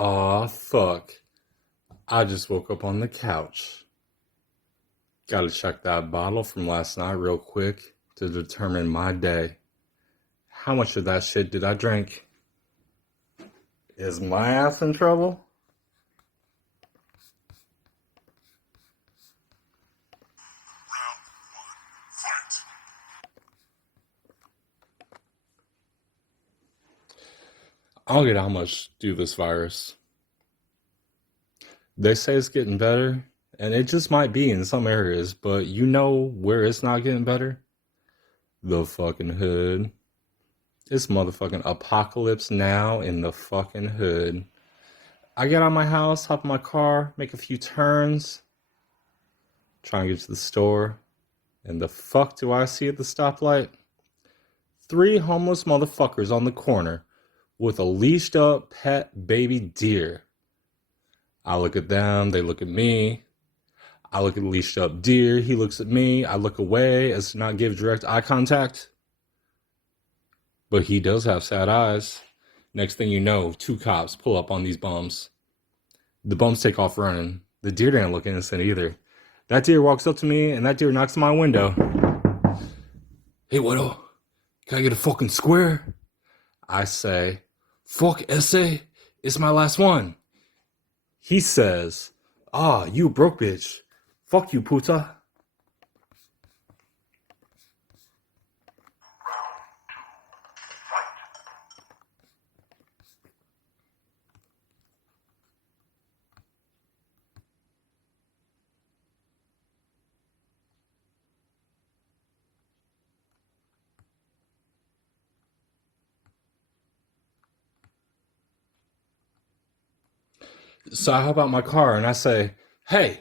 Aw, fuck. I just woke up on the couch. Gotta check that bottle from last night real quick to determine my day. How much of that shit did I drink? Is my ass in trouble? I don't get how much do this virus. They say it's getting better, and it just might be in some areas, but you know where it's not getting better? The fucking hood. It's motherfucking apocalypse now in the fucking hood. I get out of my house, hop in my car, make a few turns, try and get to the store, and the fuck do I see at the stoplight? Three homeless motherfuckers on the corner with a leashed up pet baby deer. I look at them, they look at me. I look at the leashed up deer, he looks at me. I look away as to not give direct eye contact. But he does have sad eyes. Next thing you know, two cops pull up on these bums. The bums take off running. The deer didn't look innocent either. That deer walks up to me and that deer knocks on my window. Hey, Widow, can I get a fucking square? I say, fuck essay, it's my last one. He says, you broke bitch. Fuck you, puta. So I hop out my car and I say, hey,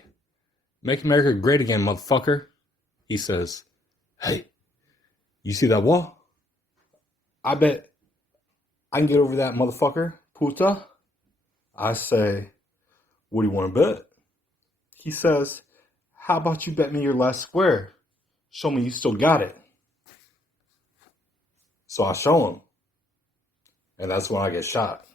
make America great again, motherfucker. He says, hey, you see that wall? I bet I can get over that motherfucker, puta. I say, what do you want to bet? He says, how about you bet me your last square? Show me you still got it. So I show him. And that's when I get shot.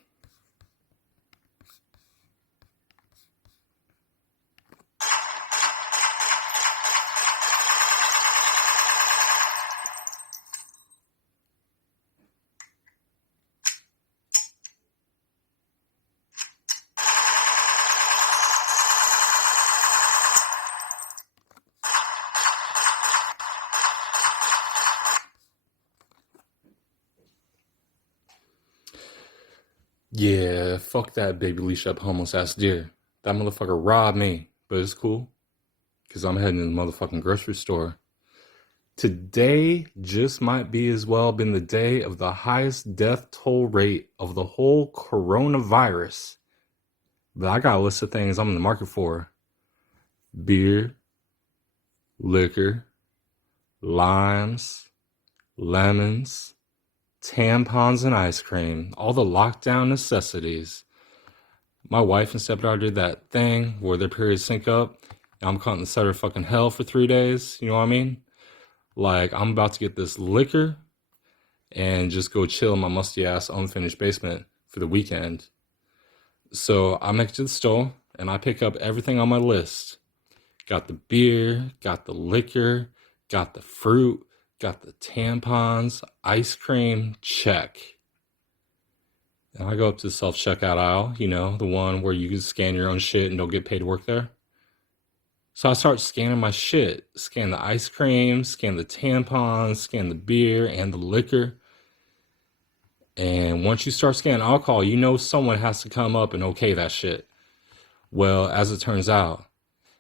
Yeah, fuck that baby leash up homeless ass deer. That motherfucker robbed me. But it's cool. Because I'm heading to the motherfucking grocery store. Today just might be as well been the day of the highest death toll rate of the whole coronavirus. But I got a list of things I'm in the market for. Beer, liquor, limes, lemons, tampons and ice cream. All the lockdown necessities. My wife and stepdaughter did that thing where their periods sync up. And I'm caught in the center of fucking hell for 3 days. You know what I mean? Like, I'm about to get this liquor and just go chill in my musty ass unfinished basement for the weekend. So I make it to the store and I pick up everything on my list. Got the beer, got the liquor, got the fruit, got the tampons, ice cream, check. And I go up to the self-checkout aisle, you know, the one where you can scan your own shit and don't get paid to work there. So I start scanning my shit. Scan the ice cream, scan the tampons, scan the beer and the liquor. And once you start scanning alcohol, you know someone has to come up and okay that shit. Well, as it turns out,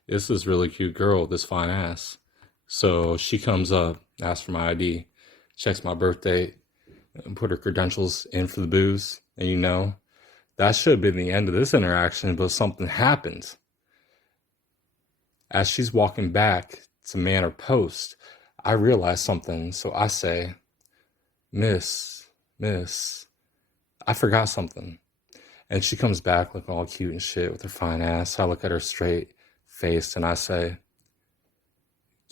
this is really cute girl, this fine ass. So she comes up, asks for my ID, checks my birth date, and put her credentials in for the booze. And you know, that should have been the end of this interaction, but something happened. As she's walking back to man her post, I realize something. So I say, Miss, I forgot something. And she comes back looking all cute and shit with her fine ass. I look at her straight faced and I say,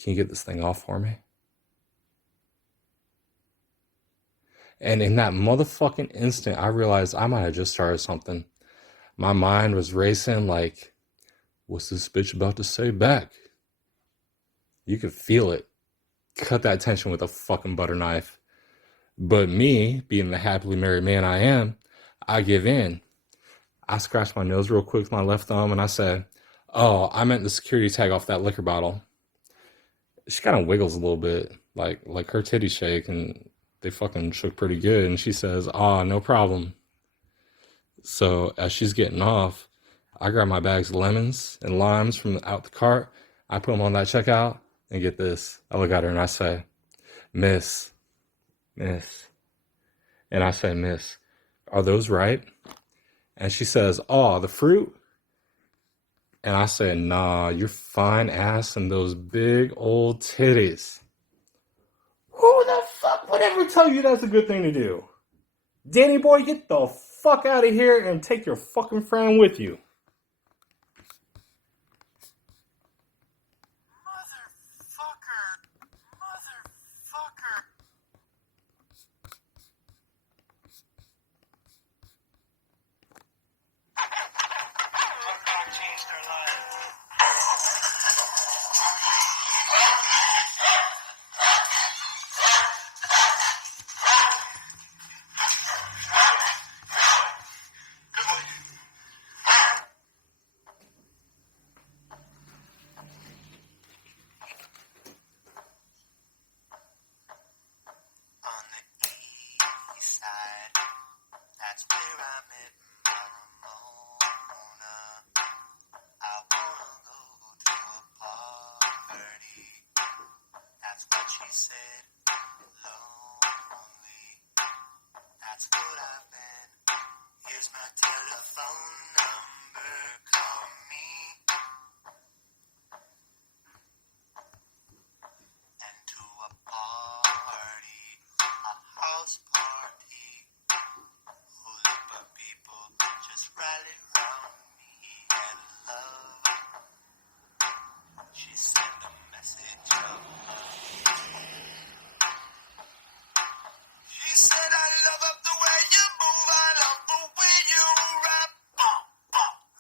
can you get this thing off for me? And in that motherfucking instant, I realized I might have just started something. My mind was racing like, what's this bitch about to say back? You could feel it. Cut that tension with a fucking butter knife. But me, being the happily married man I am, I give in. I scratched my nose real quick with my left thumb and I said, oh, I meant the security tag off that liquor bottle. She kind of wiggles a little bit, like her titties shake, and they fucking shook pretty good. And she says, oh, no problem. So as she's getting off, I grab my bags of lemons and limes from out the cart. I put them on that checkout and get this. I look at her and I say, Miss. And I say, Miss, are those right? And she says, oh, the fruit? And I say, nah, your fine ass and those big old titties. Who the fuck would ever tell you that's a good thing to do? Danny boy, get the fuck out of here and take your fucking friend with you. That's where I met my Ramona. I wanna go to a party. That's what she said. Lonely. That's what I've been. Here's my telephone number. Call me. And to a party, a house party. People just rally round me and love. She sent a message of she said, I love the way you move, I love the way you rap.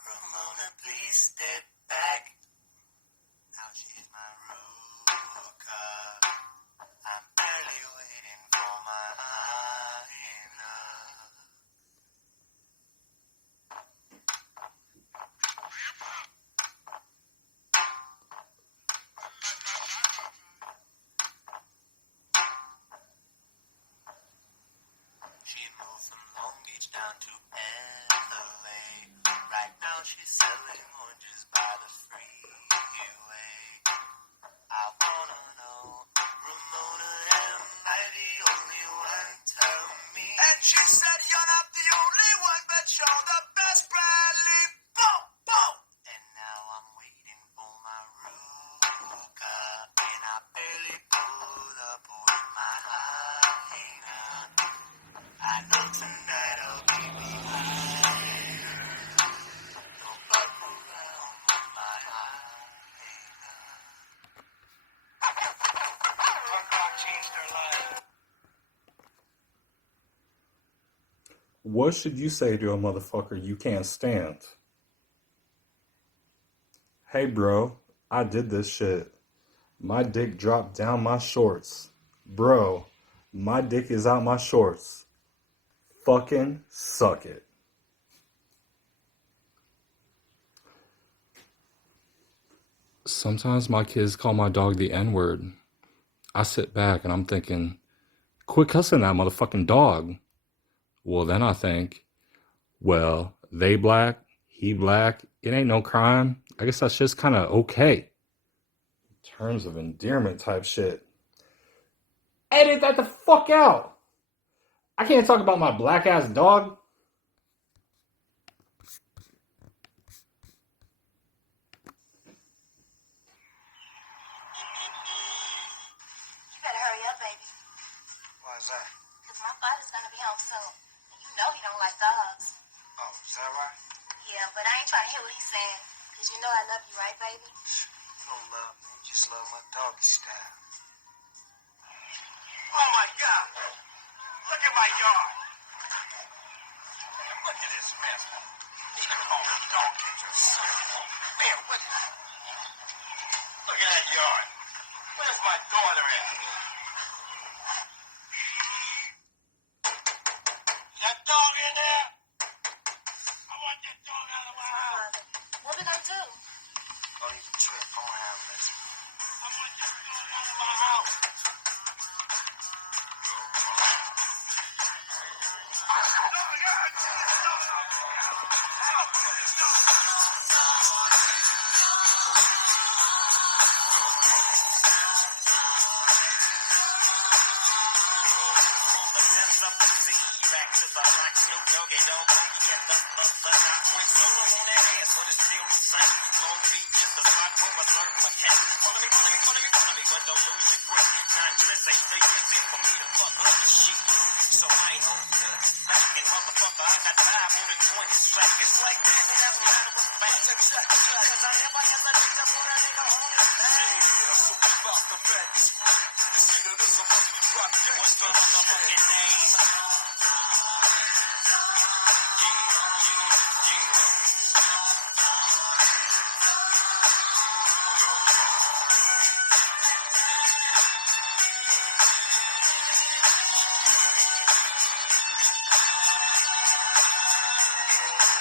Ramona, please step back. Now she's my ruka. I'm barely waiting for my hyena. She moved from Long Beach down to LA. Right now she's selling oranges by the freeway. I wanna know, Ramona, am I the only one? Tell me. And she said, you're not the only one, but you're the best, Bradley. Boom, boom. And now I'm waiting for my Ruka, and I barely pulled up with my hyena. I know tonight I'll be behind. Don't fuck around with my hyena. Changed her life. What should you say to a motherfucker you can't stand? Hey bro, I did this shit. My dick dropped down my shorts. Bro, my dick is out my shorts. Fucking suck it. Sometimes my kids call my dog the N-word. I sit back and I'm thinking, quit cussing that motherfucking dog. Well, then I think, well, they black, he black, it ain't no crime. I guess that's just kind of okay. In terms of endearment type shit. Edit that the fuck out. I can't talk about my black ass dog. You better hurry up, baby. Why is that? Because my father's going to be home soon. And you know he don't like dogs. Oh, is that right? Yeah, but I ain't trying to hear what he's saying. Because you know I love you, right, baby? You don't love me. You just love my doggy style. Oh, my God. Look at my yard. Look at this mess. need to call the dog catcher. Man, what? Look at that yard. Where's my daughter at? That dog in there? I want that dog out of my house. What we gonna do? Don't even trip. I'm gonna have this. I want that dog out of my house. Back to the black Snoop Doggy Dog, yeah, the I went solo on that ass, but it's still the same. Long Beach is the spot where I serve my cat. Follow me, but don't lose your grip. 9 tricks, they stay there for me to fuck up shit. So I ain't no good. Lacking motherfucker, I got 5 on the 20 slack. It's like that, it doesn't matter what's back. Cause I never hesitate to put a nigga on his back. Yeah, so about the facts. You see that this a must be dropped. What's the motherfucking name?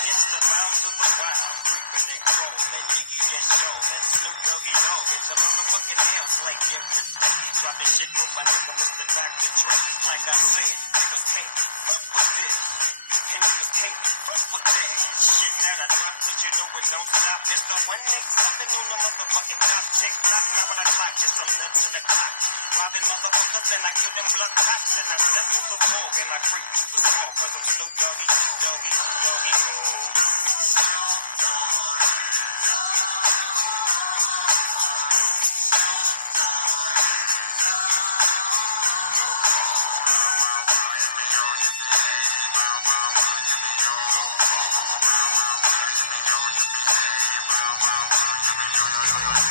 It's the bounce of the wild, creeping and crawling, Yiggy and Show, and Snoop Doggy Dogg in the motherfucking house like every day. Dropping shit with my nigga Mr. Dr. Dre. Like I said, niggas can't fuck with this, and niggas can't fuck with that. Shit that I drop, but you know it don't stop. Mr. 187 on the motherfucking top. Tick tock, now when I clock, just some nuts in the clock. Robbing motherfuckers, and I kill them blood cops, and I step through the fog, and I creep through the small, cause I'm Snoop Doggy, Doggy, Doggy.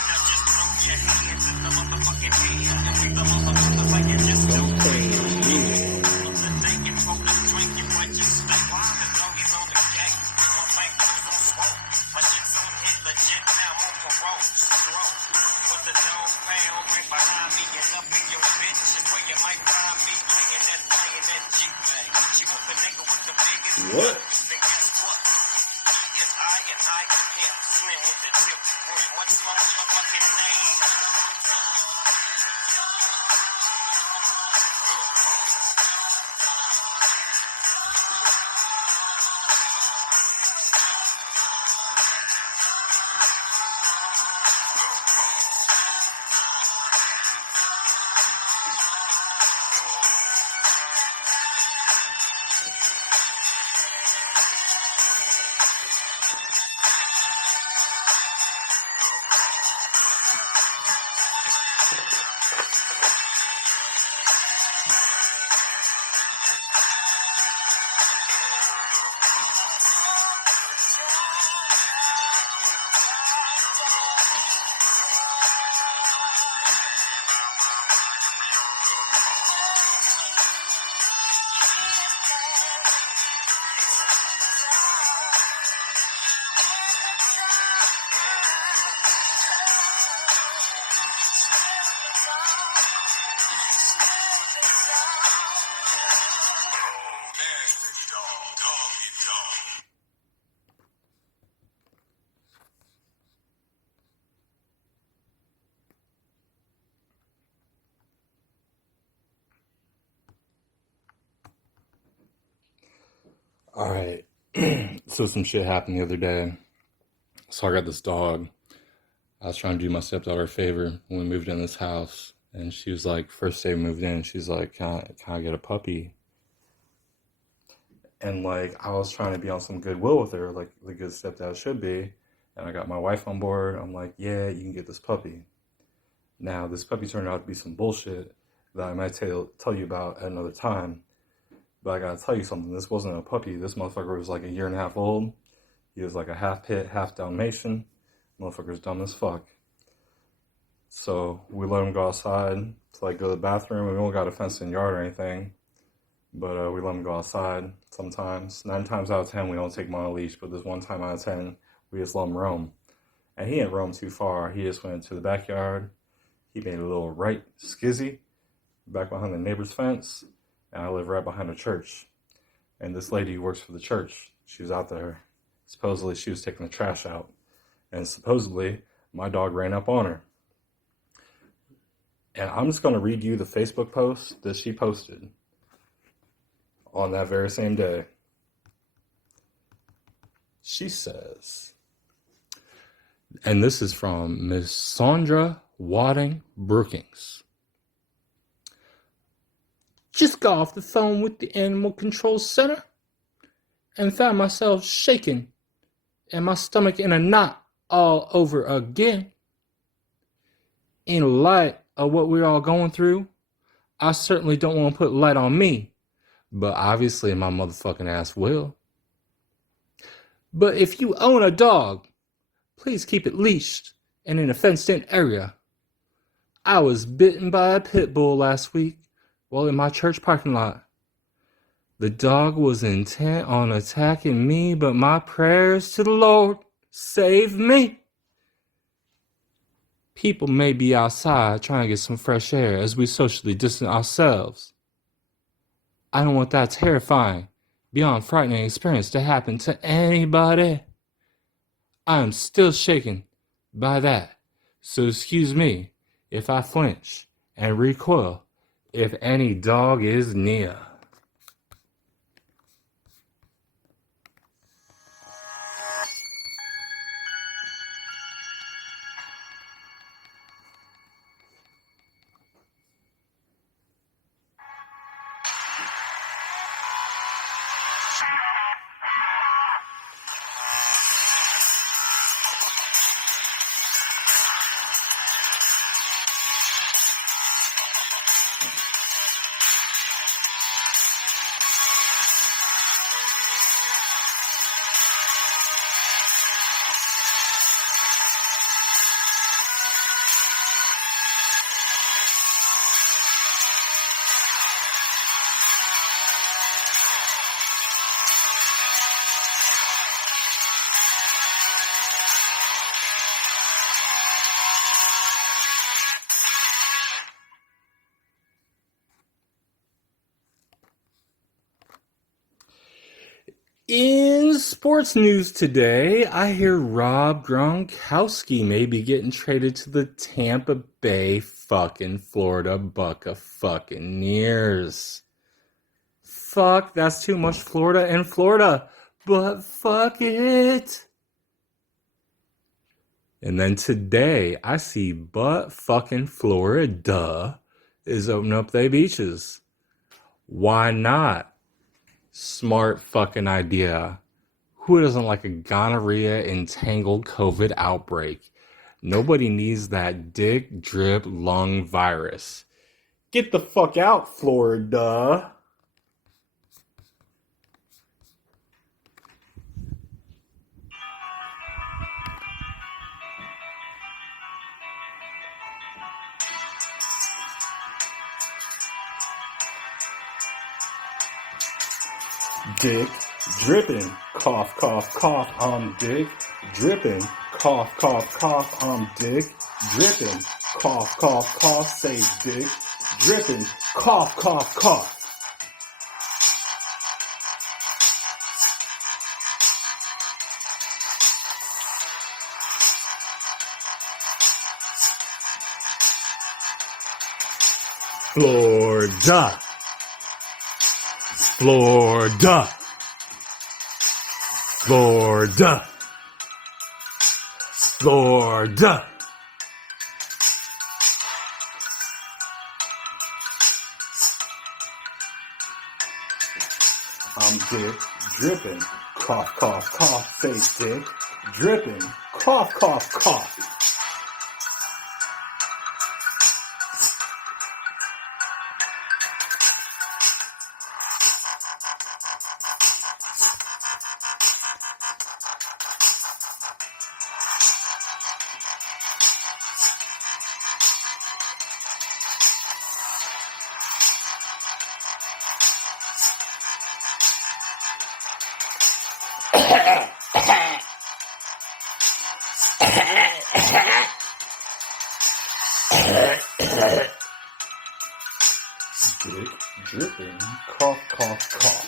Now just throw your hands in the motherfucking air, and wave the motherfuckers like you just don't care. The naked folk is drinking, but you stay wild, the doggies on the game. My bank goes on smoke, my shit's on hit legit, now I'm on parole, stroke. With the dog pound right behind me, and up in your bitch is where you might find me, playing that Jeep bag. She want the nigga with the biggest What? then guess what? It's I and I him, slim with the tip brim. What's my motherfucking name? All right. So some shit happened the other day. So I got this dog. I was trying to do my stepdaughter a favor when we moved in this house. And she was like, first day we moved in, she's like, can I get a puppy? And like, I was trying to be on some goodwill with her, like the good stepdad should be. And I got my wife on board. I'm like, yeah, you can get this puppy. Now, this puppy turned out to be some bullshit that I might tell you about at another time. But I gotta tell you something, this wasn't a puppy. This motherfucker was like a year and a half old. He was like a half pit, half Dalmatian. Motherfucker's dumb as fuck. So we let him go outside to like go to the bathroom. We don't got a fenced in yard or anything. But we let him go outside sometimes. 9 times out of 10, we don't take him on a leash, but this one time out of 10, we just let him roam. And he didn't roam too far. He just went to the backyard. He made a little right skizzy back behind the neighbor's fence. And I live right behind the church. And this lady who works for the church, she was out there. Supposedly, she was taking the trash out. And supposedly, my dog ran up on her. And I'm just going to read you the Facebook post that she posted on that very same day. She says, and this is from Miss Sandra Wadding Brookings. Just got off the phone with the Animal Control Center and found myself shaking and my stomach in a knot all over again. In light of what we're all going through, I certainly don't want to put light on me, but obviously my motherfucking ass will. But if you own a dog, please keep it leashed and in a fenced-in area. I was bitten by a pit bull last week while in my church parking lot. The dog was intent on attacking me, but my prayers to the Lord saved me. People may be outside trying to get some fresh air as we socially distance ourselves. I don't want that terrifying, beyond frightening experience to happen to anybody. I am still shaken by that, so excuse me if I flinch and recoil if any dog is near. In sports news today, I hear Rob Gronkowski may be getting traded to the Tampa Bay fucking Florida Buccaneers. Fuck, that's too much Florida in Florida, but fuck it. And then today, I see but fucking Florida is opening up their beaches. Why not? Smart fucking idea. Who doesn't like a gonorrhea entangled COVID outbreak? Nobody needs that dick drip lung virus. Get the fuck out, Florida. Dick dripping, cough, cough, cough, I'm dick dripping, cough, cough, cough, I'm dick dripping, cough, cough, cough, say dick dripping, cough, cough, cough. Florida. Florida. Florida. Florida. I'm dick dripping. Cough, cough, cough. Say dick dripping. Cough, cough, cough. Dick dripping. Cough, cough, cough.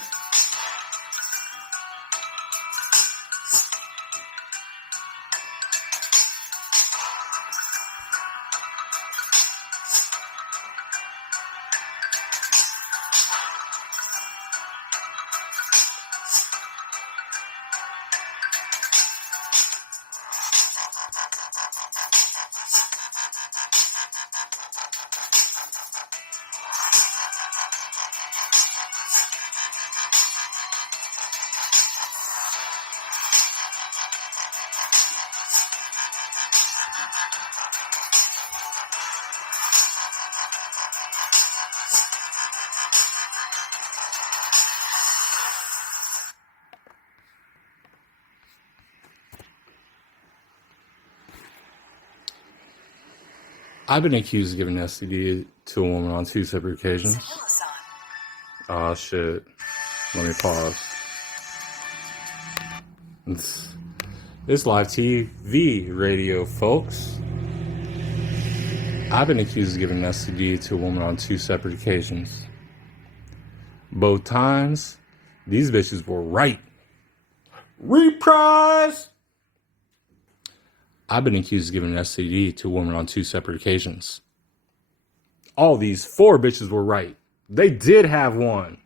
I've been accused of giving STD to a woman on 2 separate occasions. Oh shit. Let me pause. It's live TV radio, folks. I've been accused of giving STD to a woman on 2 separate occasions. Both times, these bitches were right. Reprise! I've been accused of giving an STD to a woman on 2 separate occasions. All these 4 bitches were right. They did have one.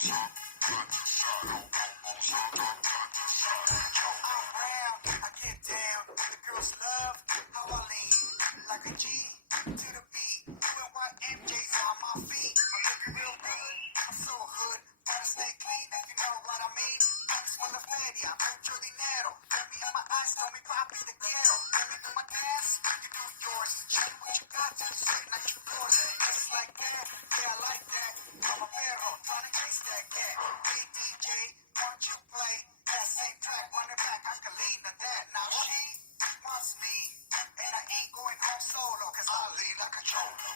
I get down, the girls love how I lean, like a G to the beat. MJ's on my feet. I'm looking real good. I'm so hood. Gotta stay clean if you know what I mean. Thanks for the feria, mucho dinero. Let me in my eyes, tell me papi te quiero. Let me do my dance, you do yours. Show me what you got to say, now you force it. Just like that, yeah, I like that. I'm a perro, trying to chase that cat. Hey DJ, don't you play that same track? Run it back, I can lean to that. Now she wants me, and I ain't going home solo, cause I lean like a cholo.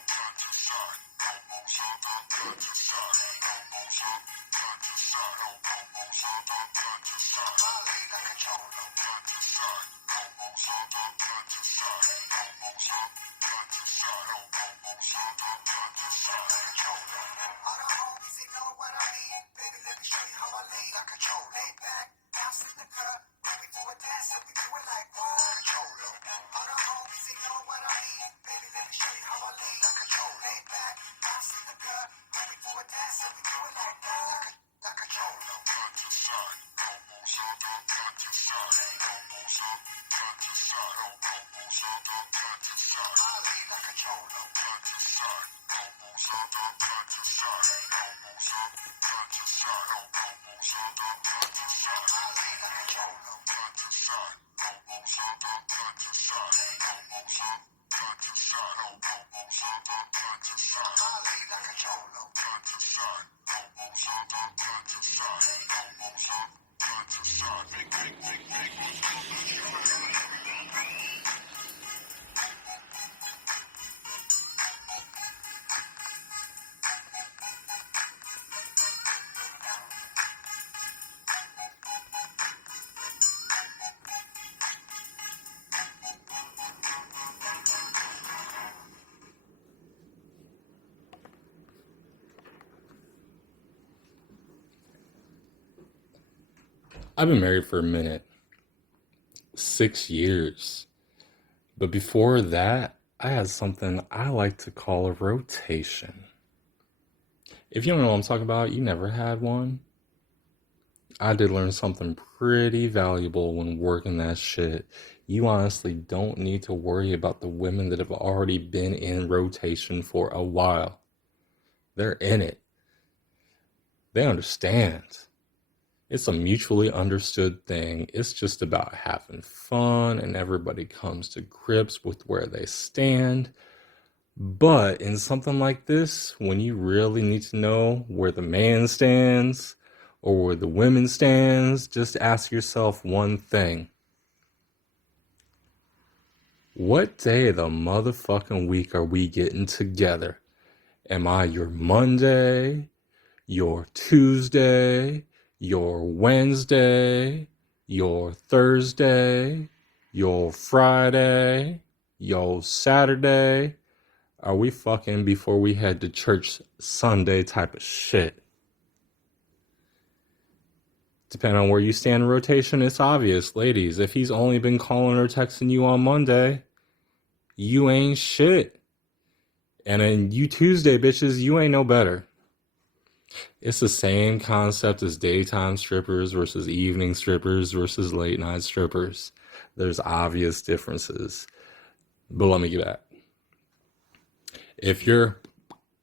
I've been married for a minute, 6 years. But before that, I had something I like to call a rotation. If you don't know what I'm talking about, you never had one. I did learn something pretty valuable when working that shit. You honestly don't need to worry about the women that have already been in rotation for a while. They're in it. They understand. It's a mutually understood thing. It's just about having fun and everybody comes to grips with where they stand. But in something like this, when you really need to know where the man stands or where the women stands, just ask yourself one thing. What day of the motherfucking week are we getting together? Am I your Monday, your Tuesday, your Wednesday, your Thursday, your Friday, your Saturday? Are we fucking before we head to church Sunday type of shit? Depending on where you stand in rotation, it's obvious. Ladies, if he's only been calling or texting you on Monday, you ain't shit. And then you Tuesday, bitches, you ain't no better. It's the same concept as daytime strippers versus evening strippers versus late night strippers. There's obvious differences. But let me get back. If your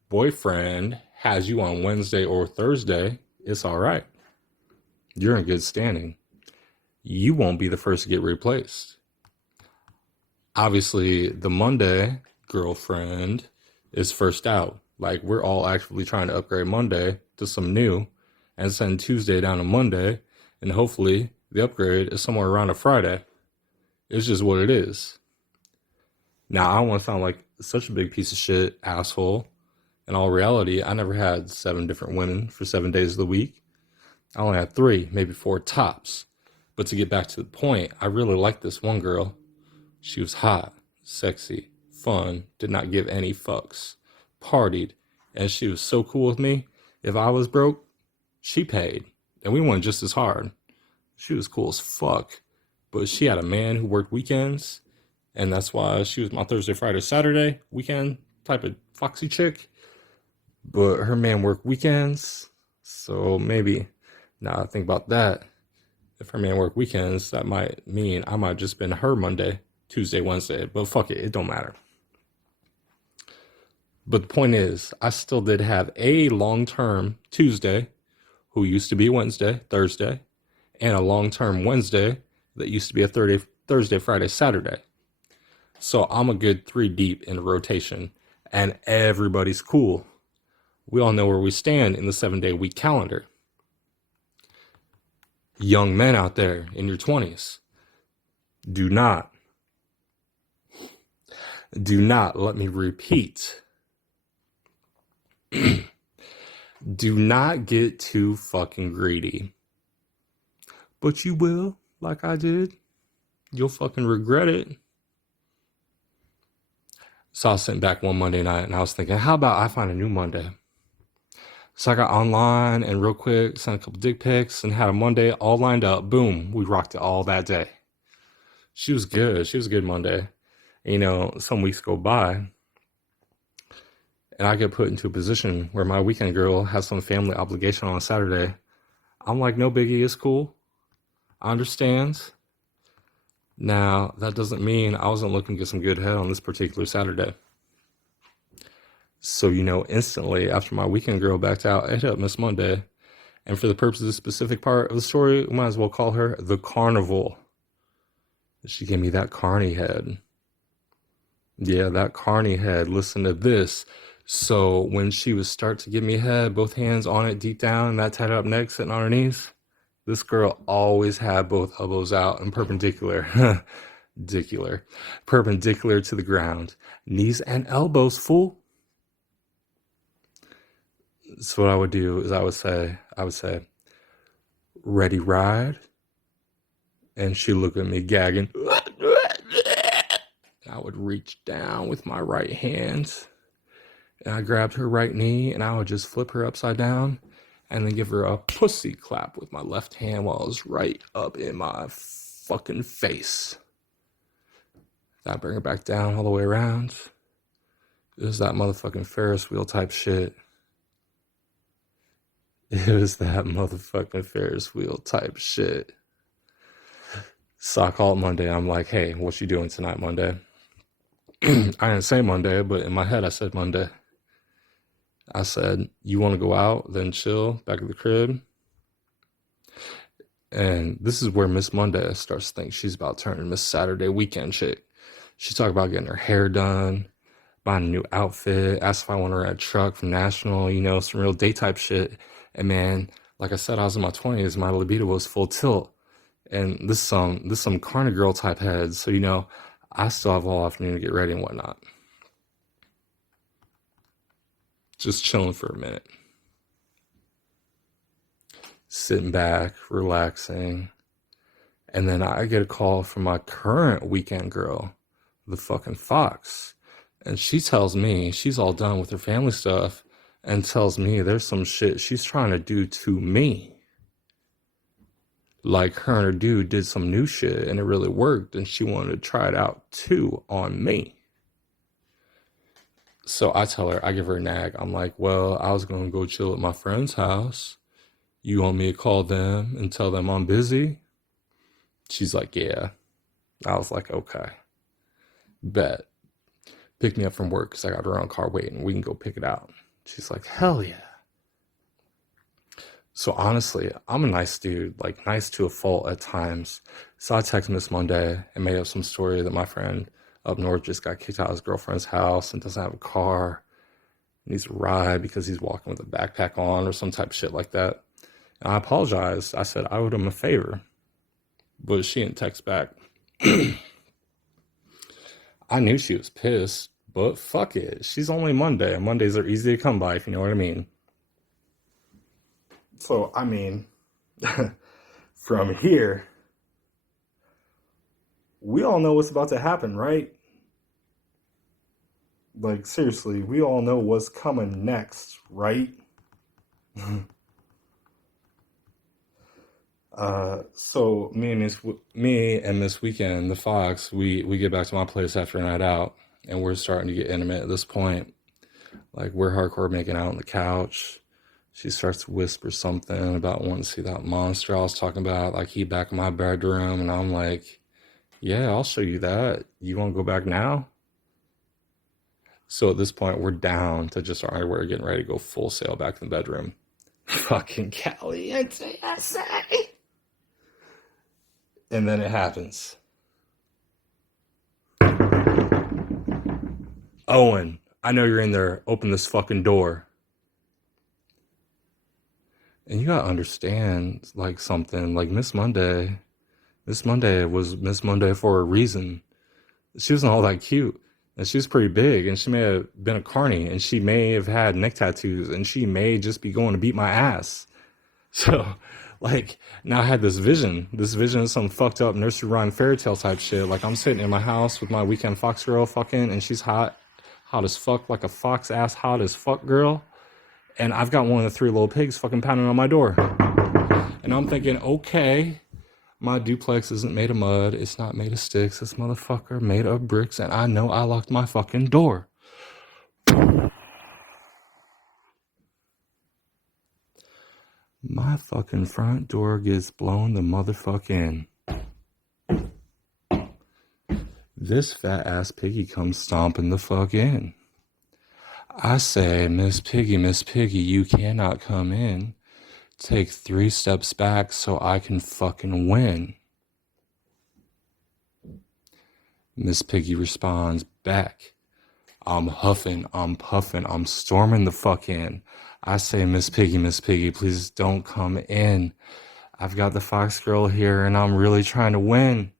boyfriend has you on Wednesday or Thursday, it's all right. You're in good standing. You won't be the first to get replaced. Obviously, the Monday girlfriend is first out. Like, we're all actively trying to upgrade Monday to some new and send Tuesday down to Monday, and hopefully the upgrade is somewhere around a Friday. It's just what it is. Now, I don't want to sound like such a big piece of shit asshole. In all reality, I never had 7 different women for 7 days of the week. I only had 3, maybe 4 tops. But to get back to the point, I really liked this one girl. She was hot, sexy, fun, did not give any fucks, partied, and she was so cool with me. If I was broke, she paid, and we went just as hard. She was cool as fuck, but she had a man who worked weekends, and that's why she was my Thursday, Friday, Saturday weekend type of foxy chick. But her man worked weekends, So maybe, now I think about that, if her man work weekends, that might mean I might just spend her Monday, Tuesday, Wednesday. But fuck it, it don't matter. But the point is, I still did have a long-term Tuesday, who used to be Wednesday, Thursday, and a long-term Wednesday that used to be a Thursday, Friday, Saturday. So I'm a good 3 deep in the rotation, and everybody's cool. We all know where we stand in the 7-day week calendar. Young men out there in your 20s, do not, let me repeat, do not get too fucking greedy. But you will, like I did. You'll fucking regret it. So I was sitting back one Monday night and I was thinking, how about I find a new Monday? So I got online and real quick sent a couple dick pics and had a Monday all lined up. Boom, we rocked it all that day. She was good. She was a good Monday. You know, some weeks go by and I get put into a position where my weekend girl has some family obligation on a Saturday. I'm like, no biggie, it's cool. I understand. Now, that doesn't mean I wasn't looking to get some good head on this particular Saturday. So, you know, instantly after my weekend girl backed out, I hit up Miss Monday. And for the purpose of this specific part of the story, we might as well call her the Carnival. She gave me that carny head. Yeah, that carny head. Listen to this. So when she would start to give me head, both hands on it deep down, that tied up neck sitting on her knees, this girl always had both elbows out and perpendicular. Perpendicular to the ground. Knees and elbows, fool. So what I would do is I would say, ready, ride. And she'd look at me gagging. I would reach down with my right hand and I grabbed her right knee and I would just flip her upside down and then give her a pussy clap with my left hand while it was right up in my fucking face. I'd bring her back down all the way around. It was that motherfucking Ferris wheel type shit. It was that motherfucking Ferris wheel type shit. So I called Monday. I'm like, hey, what you doing tonight, Monday? I didn't say Monday, but in my head I said Monday. I said, you want to go out, then chill back at the crib? And this is where Miss Monday starts to think she's about turning Miss Saturday weekend chick. She talked about getting her hair done, buying a new outfit, asked if I want to rent a truck from National, you know, some real day type shit. And man, like I said, I was in my 20s, my libido was full tilt. And this some carny girl type head. So, you know, I still have all afternoon to get ready and whatnot. Just chilling for a minute. Sitting back, relaxing. And then I get a call from my current weekend girl, the fucking Fox. And she tells me she's all done with her family stuff and tells me there's some shit she's trying to do to me. Like her and her dude did some new shit and it really worked and she wanted to try it out too on me. So I tell her, I give her a nag. I'm like, well, I was going to go chill at my friend's house. You want me to call them and tell them I'm busy? She's like, yeah. I was like, okay. Bet. Pick me up from work because I got her own car waiting. We can go pick it out. She's like, hell yeah. So honestly, I'm a nice dude, like nice to a fault at times. So I texted Miss Monday and made up some story that my friend up north just got kicked out of his girlfriend's house and doesn't have a car. Needs a ride because he's walking with a backpack on or some type of shit like that. And I apologized. I said I owed him a favor. But she didn't text back. I knew she was pissed, but fuck it. She's only Monday. And Mondays are easy to come by, if you know what I mean. So, I mean, from here, we all know what's about to happen, right? Like, seriously, we all know what's coming next, right? So me and Miss Weekend, the Fox, we get back to my place after a night out, and we're starting to get intimate at this point. Like, we're hardcore making out on the couch. She starts to whisper something about wanting to see that monster I was talking about, like he back in my bedroom. And I'm like, yeah, I'll show you that. You want to go back now? So at this point, we're down to just our underwear, getting ready to go full sail back to the bedroom. Fucking caliente, I say. And then it happens. Owen, I know you're in there. Open this fucking door. And you gotta understand, like, something, like Miss Monday was Miss Monday for a reason. She wasn't all that cute. And she was pretty big, and she may have been a carny, and she may have had neck tattoos, and she may just be going to beat my ass. So, like, now I had this vision of some fucked up nursery rhyme fairy tale type shit. Like, I'm sitting in my house with my weekend fox girl fucking, and she's hot as fuck, like a fox ass hot as fuck girl. And I've got one of the three little pigs fucking pounding on my door. And I'm thinking, okay, my duplex isn't made of mud. It's not made of sticks. This motherfucker made of bricks. And I know I locked my fucking door. My fucking front door gets blown the motherfuck in. This fat ass piggy comes stomping the fuck in. I say, Miss Piggy, you cannot come in. Take 3 steps back so I can fucking win. Miss Piggy responds back. I'm huffing, I'm puffing, I'm storming the fuck in. I say, Miss Piggy, please don't come in. I've got the fox girl here and I'm really trying to win.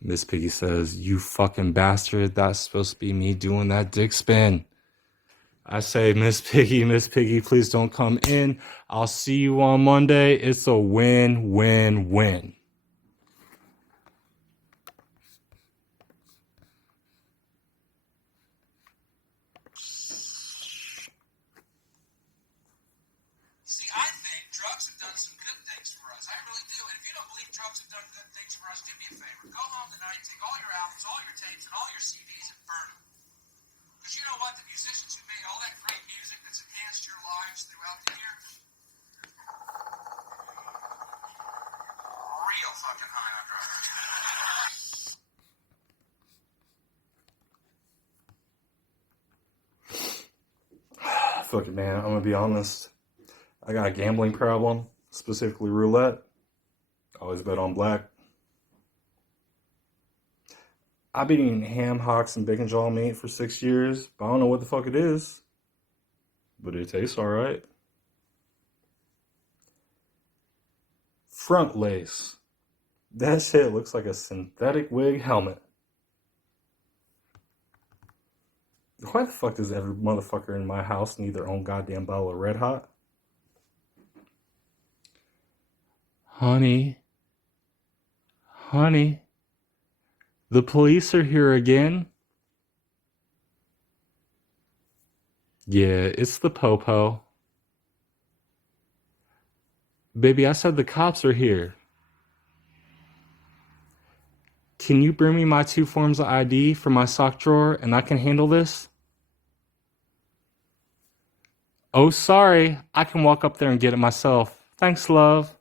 Miss Piggy says, you fucking bastard, that's supposed to be me doing that dick spin. I say, Miss Piggy, please don't come in. I'll see you on Monday. It's a win, win, win. See, I think drugs have done some good things for us. I really do. And if you don't believe drugs have done good things for us, do me a favor. Go home tonight, take all your albums, all your tapes, and all your CDs and burn them. Because you know what? The musicians who made all that great music that's enhanced your lives throughout the years, real fucking high on drugs. Fuck it, man. I'm gonna be honest. I got a gambling problem, specifically roulette. Always bet on black. I've been eating ham hocks and bacon jaw meat for 6 years, but I don't know what the fuck it is. But it tastes alright. Front lace. That shit looks like a synthetic wig helmet. Why the fuck does every motherfucker in my house need their own goddamn bottle of Red Hot? Honey, the police are here again. Yeah, it's the Popo. Baby, I said the cops are here. Can you bring me my 2 forms of ID from my sock drawer and I can handle this? Oh, sorry. I can walk up there and get it myself. Thanks, love.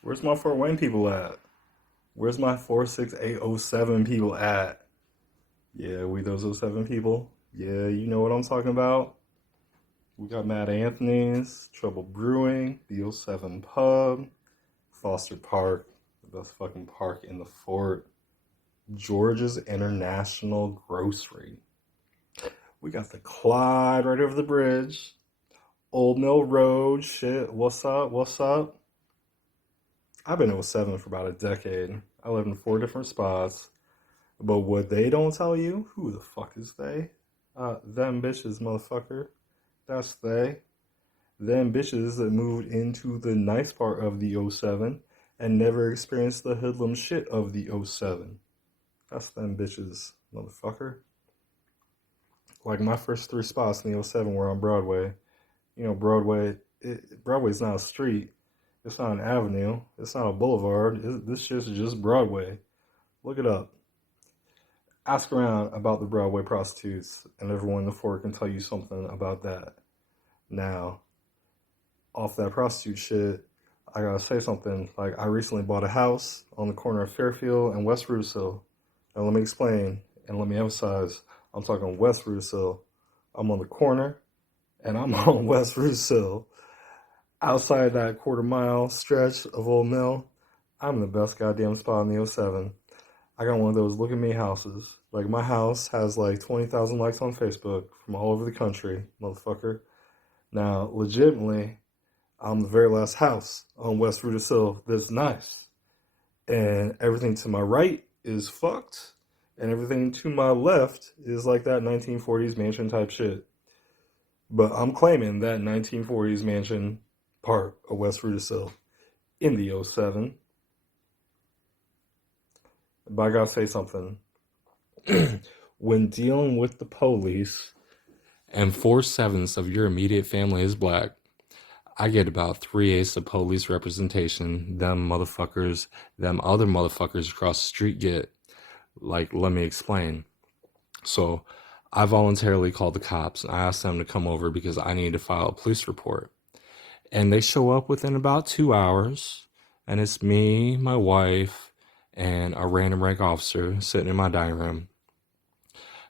Where's my Fort Wayne people at? Where's my 46807 people at? Yeah, we those oh 07 people. Yeah, you know what I'm talking about. We got Mad Anthony's, Trouble Brewing, the oh 07 Pub, Foster Park, the best fucking park in the fort, George's International Grocery. We got the Clyde right over the bridge, Old Mill Road, shit, what's up, what's up? I've been in oh 07 for about a decade. I lived in 4 different spots. But what they don't tell you, who the fuck is they? Them bitches, motherfucker. That's they. Them bitches that moved into the nice part of the oh 07 and never experienced the hoodlum shit of the oh 07. That's them bitches, motherfucker. Like my first 3 spots in the oh 07 were on Broadway. You know, Broadway's not a street. It's not an avenue. It's not a boulevard. This shit's just Broadway. Look it up. Ask around about the Broadway prostitutes, and everyone in the fort can tell you something about that. Now, off that prostitute shit, I gotta say something. Like, I recently bought a house on the corner of Fairfield and West Russell. Now, let me explain and let me emphasize. I'm talking West Russell. I'm on the corner, and I'm on West Russell. Outside that quarter-mile stretch of Old Mill, I'm in the best goddamn spot in the oh 07. I got one of those look at me houses. Like, my house has like 20,000 likes on Facebook from all over the country, motherfucker. Now, legitimately, I'm the very last house on West Russell that's nice. And everything to my right is fucked. And everything to my left is like that 1940s mansion type shit. But I'm claiming that 1940s mansion part of West Russell in the oh 07. But I gotta say something. When dealing with the police and 4/7 of your immediate family is black, I get about 3/8 of police representation. Them motherfuckers, them other motherfuckers across the street get. Like, let me explain. So, I voluntarily called the cops and I asked them to come over because I need to file a police report. And they show up within about 2 hours, and it's me, my wife, and a random rank officer sitting in my dining room.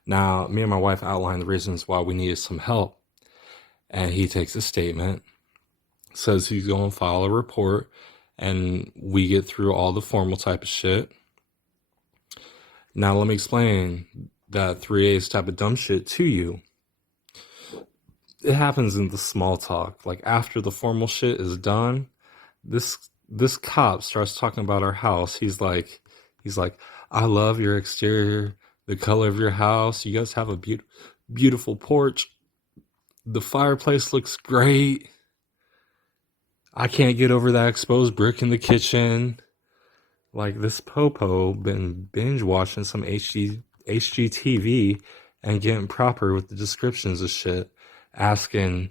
Now, me and my wife outlined the reasons why we needed some help, and he takes a statement, says he's going to file a report, and we get through all the formal type of shit. Now, let me explain that 3A's type of dumb shit to you. It happens in the small talk. Like, after the formal shit is done, this cop starts talking about our house. He's like, I love your exterior, the color of your house. You guys have a beautiful porch. The fireplace looks great. I can't get over that exposed brick in the kitchen. Like, this popo been binge watching some HGTV and getting proper with the descriptions of shit, asking,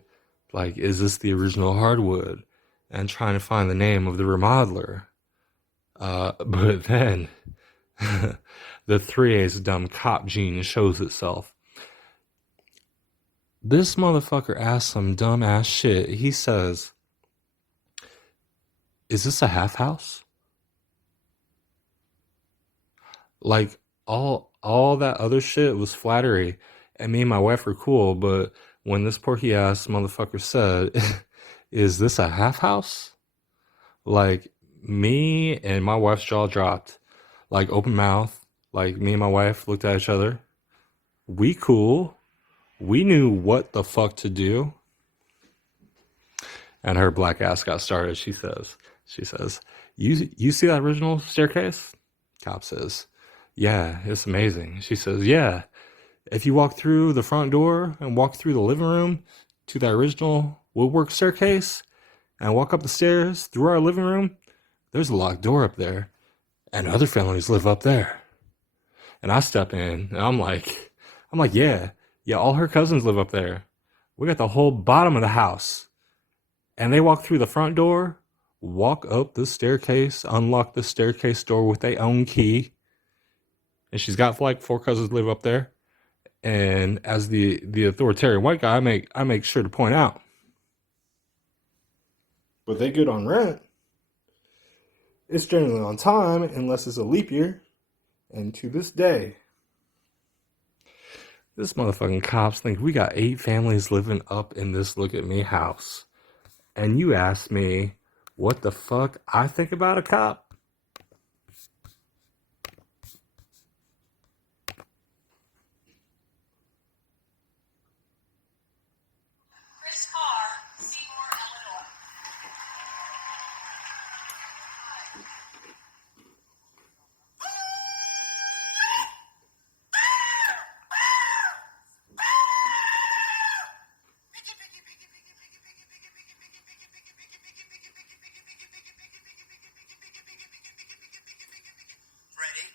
like, is this the original hardwood? And trying to find the name of the remodeler. But then, the 3A's dumb cop gene shows itself. This motherfucker asks some dumb ass shit. He says, is this a half house? Like, all that other shit was flattery, and me and my wife were cool, but when this porky ass motherfucker said, is this a half house? Like, me and my wife's jaw dropped. Like, open mouth. Like, me and my wife looked at each other. We cool. We knew what the fuck to do. And her black ass got started. She says, you see that original staircase? Cop says, yeah, it's amazing. She says, yeah, if you walk through the front door and walk through the living room to that original woodwork staircase and walk up the stairs through our living room, there's a locked door up there, and other families live up there. And I step in, and I'm like, yeah, all her cousins live up there. We got the whole bottom of the house. And they walk through the front door, walk up the staircase, unlock the staircase door with their own key. And she's got like 4 cousins live up there. And as the authoritarian white guy, I make sure to point out, but they good on rent. It's generally on time unless it's a leap year. And to this day, this motherfucking cops think we got 8 families living up in this look at me house. And you ask me what the fuck I think about a cop? Chris Carr, Seymour, Illinois. Freddy?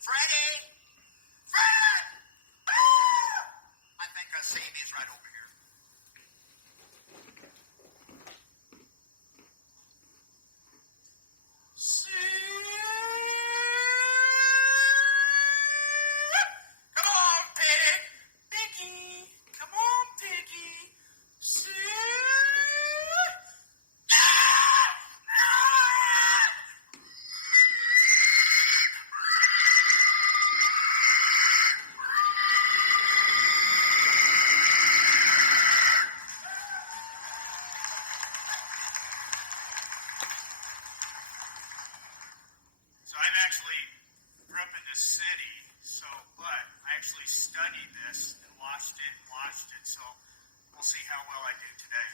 Freddy! Fred! I think I see him. He's right over here. Come on, pig! Piggy! Come on, piggy! So I've actually grew up in this city, but I actually studied this and watched it, so we'll see how well I do today.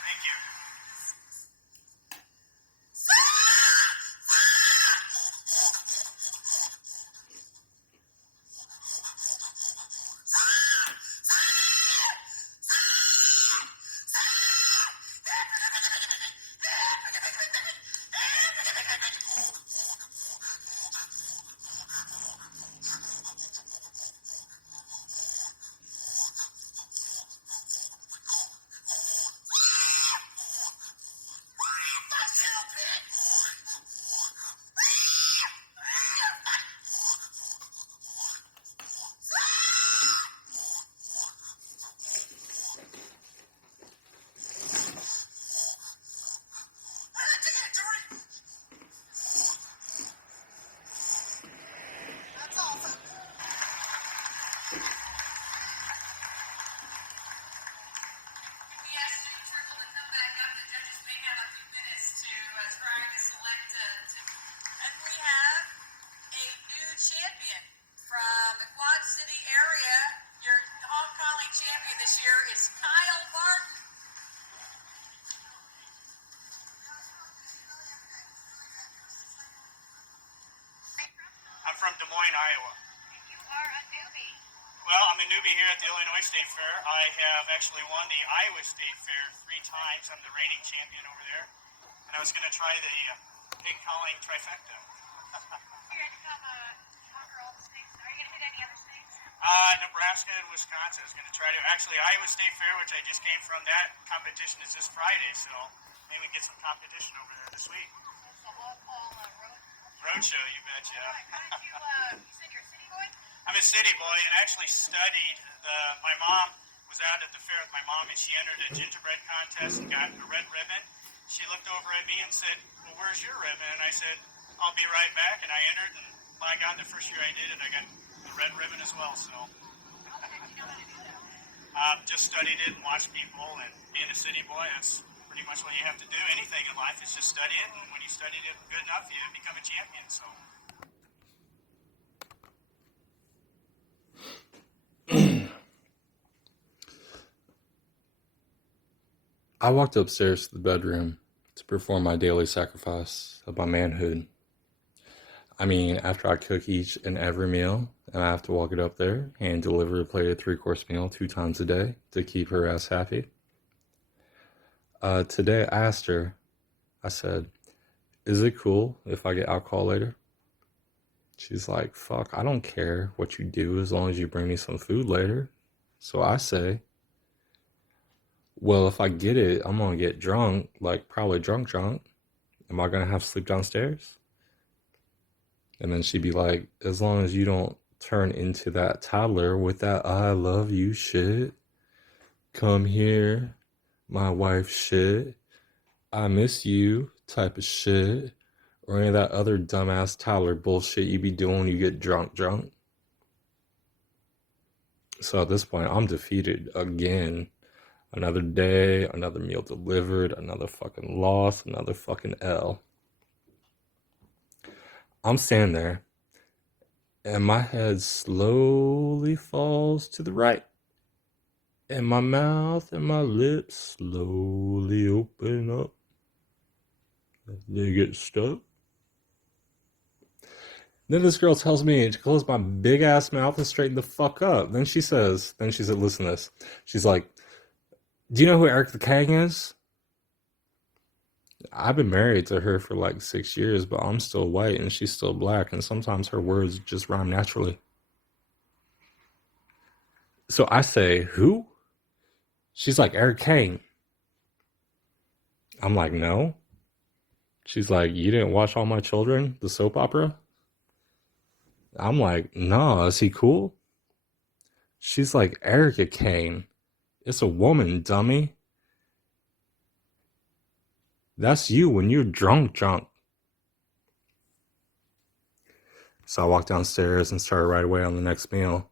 Thank you. Champion from the Quad City area. Your homecoming champion this year is Kyle Martin. I'm from Des Moines, Iowa. And you are a newbie. Well, I'm a newbie here at the Illinois State Fair. I have actually won the Iowa State Fair 3 times. I'm the reigning champion over there. And I was going to try the pig calling trifecta. You're going to conquer all the states. Are you going to hit any other states? Nebraska and Wisconsin. I was going to try to. Actually, Iowa State Fair, which I just came from, that competition is this Friday. So maybe we get some competition over there this week. It's the local roadshow, you betcha. All right, you said you're a city boy? I'm a city boy and actually studied. My mom was out at the fair with my mom, and she entered a gingerbread contest and got a red ribbon. She looked over at me and said, "Well, where's your ribbon?" And I said, "I'll be right back." And I entered, and by God, the first year I did it, I got the red ribbon as well. So just studied it and watched people, and being a city boy, that's pretty much what you have to do. Anything in life is just study it, and when you studied it good enough, you become a champion. So. I walked upstairs to the bedroom to perform my daily sacrifice of my manhood. I mean, after I cook each and every meal, and I have to walk it up there and deliver a plate of 3-course meal 2 times a day to keep her ass happy. Today I asked her, I said, is it cool if I get alcohol later? She's like, fuck, I don't care what you do as long as you bring me some food later. So I say, well, if I get it, I'm gonna get drunk, like probably drunk. Am I gonna have to sleep downstairs? And then she'd be like, as long as you don't turn into that toddler with that I love you shit, come here, my wife shit, I miss you type of shit, or any of that other dumbass toddler bullshit you be doing when you get drunk. So at this point, I'm defeated again. Another day, another meal delivered, another fucking loss, another fucking L. I'm standing there, and my head slowly falls to the right, and my mouth and my lips slowly open up. They get stuck. Then this girl tells me to close my big ass mouth and straighten the fuck up. Then she said, listen to this. She's like, do you know who Eric the Kang is? I've been married to her for like 6 years, but I'm still white and she's still black, and sometimes her words just rhyme naturally. So I say, who? She's like, Eric Kang. I'm like, no. She's like, you didn't watch All My Children, the soap opera? I'm like, nah, is he cool? She's like, Erica Kane. It's a woman, dummy. That's you when you're drunk. So I walked downstairs and started right away on the next meal.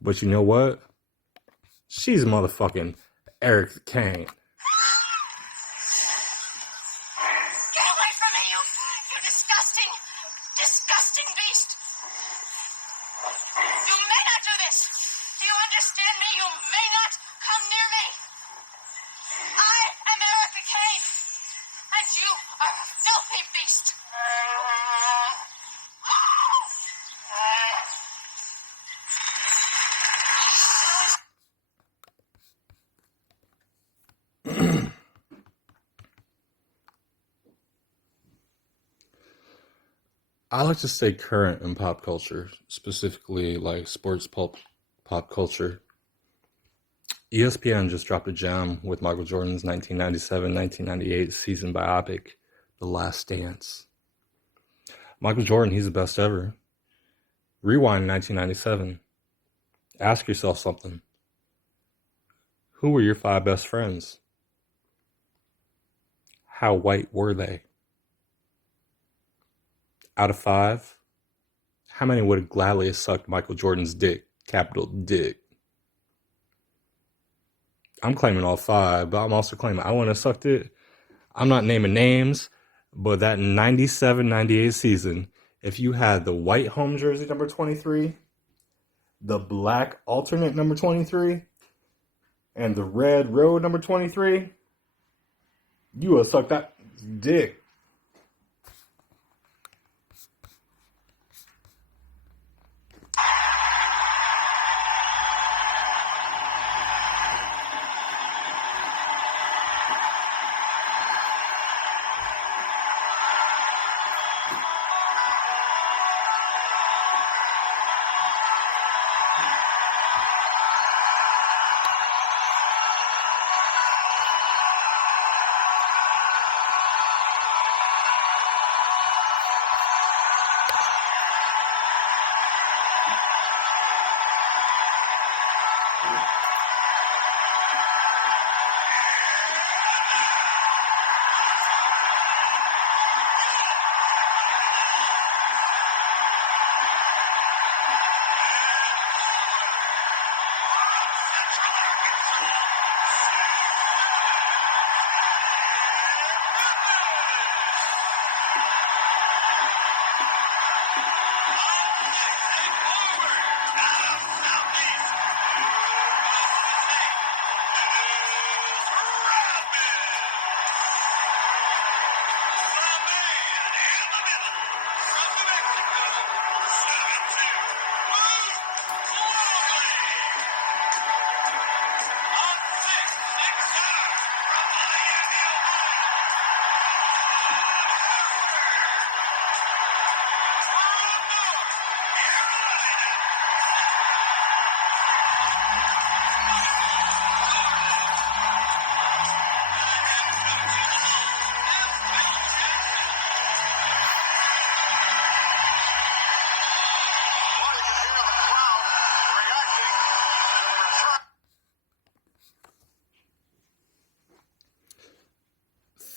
But you know what? She's motherfucking Eric Kane. Get away from me, you disgusting, disgusting beast! You may not do this! Do you understand me? You may not come near me! I am Erica Kane, and you are a filthy beast! I like to stay current in pop culture, specifically like sports pop culture. ESPN just dropped a gem with Michael Jordan's 1997-1998 season biopic, The Last Dance. Michael Jordan, he's the best ever. Rewind 1997. Ask yourself something. Who were your 5 best friends? How white were they? Out of 5, how many would have gladly sucked Michael Jordan's dick? Capital dick. I'm claiming all 5, but I'm also claiming I wouldn't have sucked it. I'm not naming names, but that 97-98 season, if you had the white home jersey number 23, the black alternate number 23, and the red road number 23, you would have sucked that dick.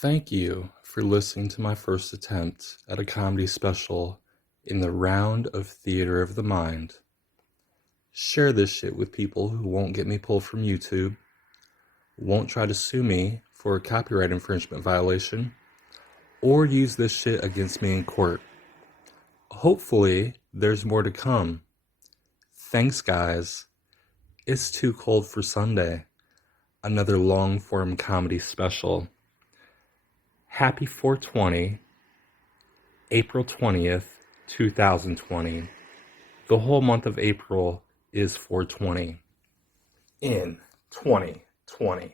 Thank you for listening to my first attempt at a comedy special in the round of Theater of the Mind. Share this shit with people who won't get me pulled from YouTube, won't try to sue me for a copyright infringement violation, or use this shit against me in court. Hopefully, there's more to come. Thanks, guys. It's Too Cold for Sunday. Another long-form comedy special. Happy 420, April 20th, 2020. The whole month of April is 420. In 2020.